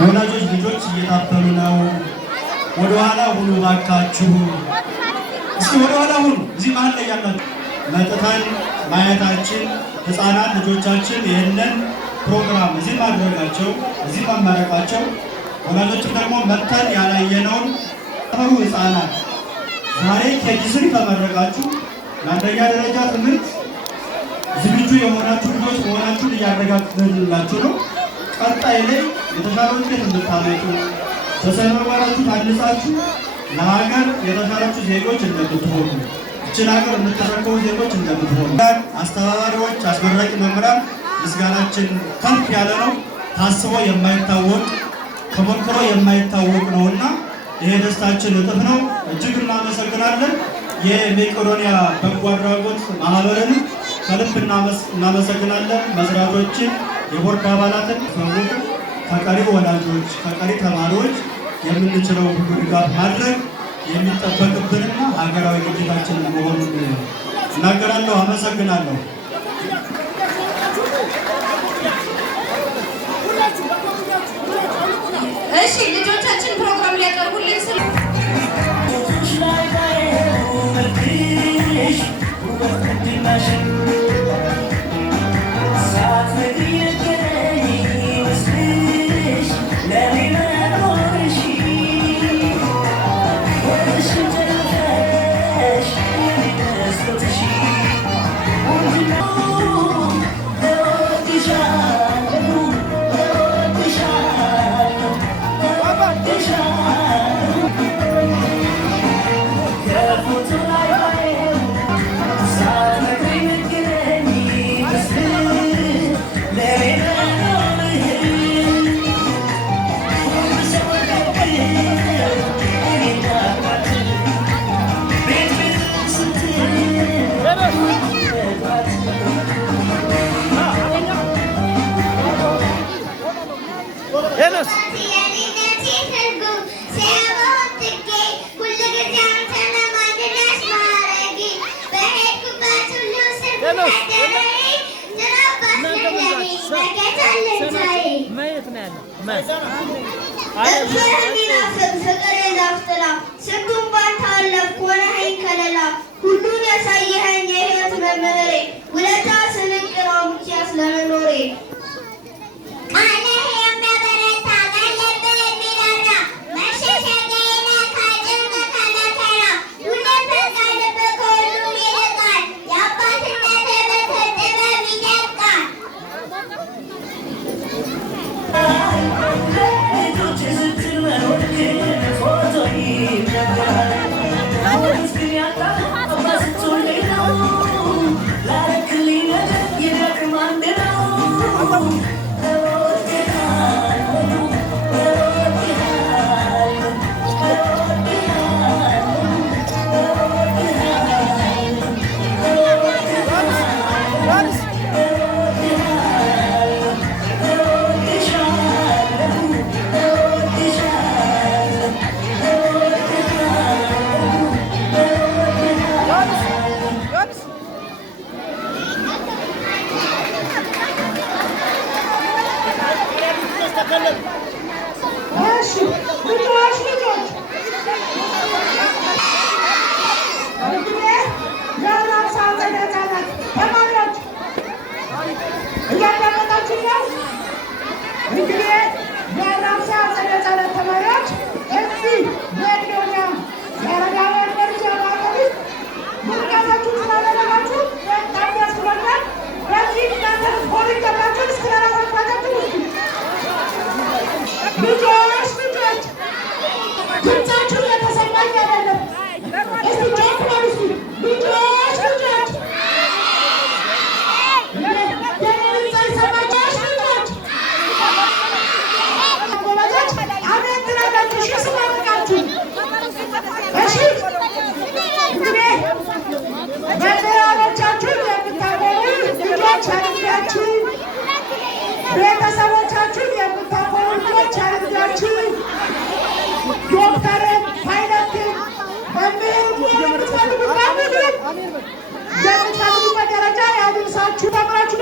ወላጆች ልጆች እየታፈኑ ነው። ወደ ኋላ ሁኑ ባካችሁ። እስኪ ወደ ኋላ ሁኑ። እዚህ መሀል ላይ ያላችሁ መጥተን ማየታችን ህፃናት ልጆቻችን ይህንን ፕሮግራም እዚህ ማድረጋቸው እዚህ መመረቃቸው ወላጆችም ደግሞ መጥተን ያላየነውን ተፈሩ ህፃናት ዛሬ ኬጂ3 ተመረቃችሁ ለአንደኛ ደረጃ ትምህርት ዝግጁ የሆናችሁ ልጆች መሆናችሁን እያረጋግጥንላችሁ ነው። ቀጣይ ላይ የተሻለ ውጤት እንድታመጡ በሰመርባራችሁ ታንጻችሁ ለሀገር የተሻላችሁ ዜጎች እንደምትሆኑ እችን ሀገር የምትረከቡ ዜጎች እንደምትሆኑ አስተባባሪዎች፣ አስመራቂ መምህራን ምስጋናችን ከፍ ያለ ነው። ታስቦ የማይታወቅ ተሞክሮ የማይታወቅ ነውና ይሄ ደስታችን እጥፍ ነው። እጅግ እናመሰግናለን። የመቄዶንያ በጎ አድራጎት ማህበርን ከልብ እናመሰግናለን። መስራቾችን፣ የቦርድ አባላትን ከቀሪ ወላጆች ከቀሪ ተማሪዎች የምንችለው ሁሉ ድጋፍ ማድረግ የሚጠበቅብንና ሀገራዊ ግዴታችን መሆኑን እናገራለሁ። አመሰግናለሁ። እሺ ልጆቻችን ፕሮግራም ሊያቀርቡልን ስለ ሁሉን ያሳየኸኝ የሕይወት መምህሬ ውለታ ስንቅ ነው ሙቼ ስለመኖሬ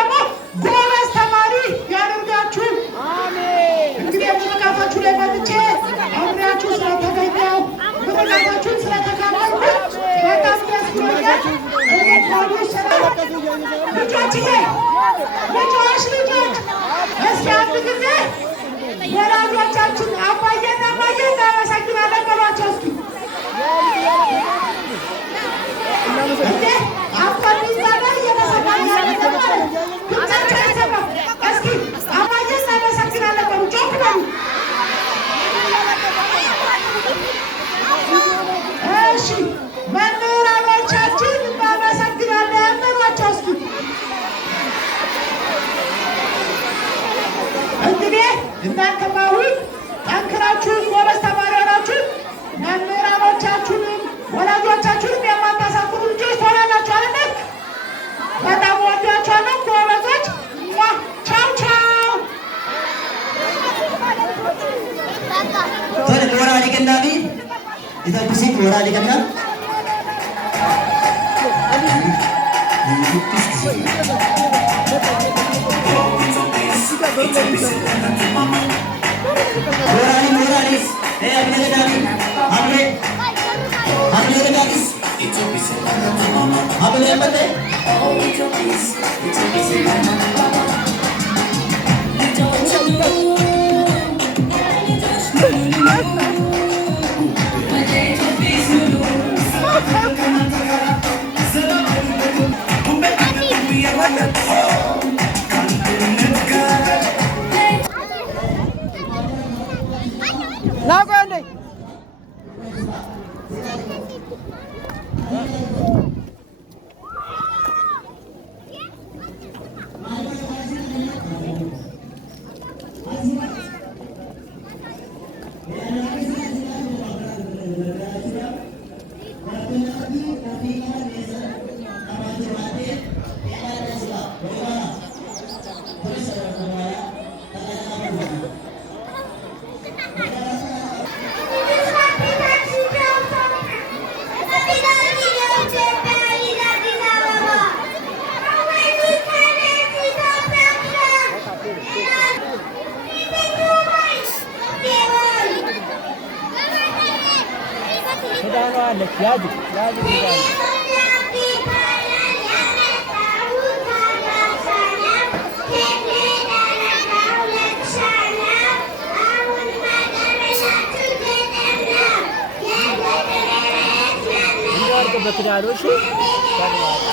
ደግሞ ጎበዝ ተማሪ ያደርጋችሁ። እንግዲህ ምርቃታችሁ ላይ መጥቼ አብሬያችሁ ስለተገኘው ምርቃታችሁን ስለተካፈልኩ በጣም ደስ ብሎኛል። ልጆችዬ ልጆች እስኪ አንድ ጊዜ ወላጆቻችን አባዬና እማዬ እናመሰግናለን በሏቸው እስኪ። እንዴ አባሚዛና እየተሰማኝ ያለተባለ ብቻቸው አይሰማም። እስኪ አባዬ እናመሰግናለን በሉ፣ ጮክ በሉ። እሺ መምህራኖቻችን እናመሰግናለን በሏቸው እስኪ። እንግዲህ እናንተም አሁን ጠንክራችሁ ጎበዝ ተማሪ ሆናችሁ መምህራኖቻችሁንም ወላጆቻችሁንም የማታሳፍሩ ልጆች ትሆናላችሁ አይደል? በጣም ወዳችኋለሁ ጎበዞች። ቻው ቻው። ወራዲ ገናቢ ኢታብሲ ወራዲ ገና Moralis, Betul ada sih.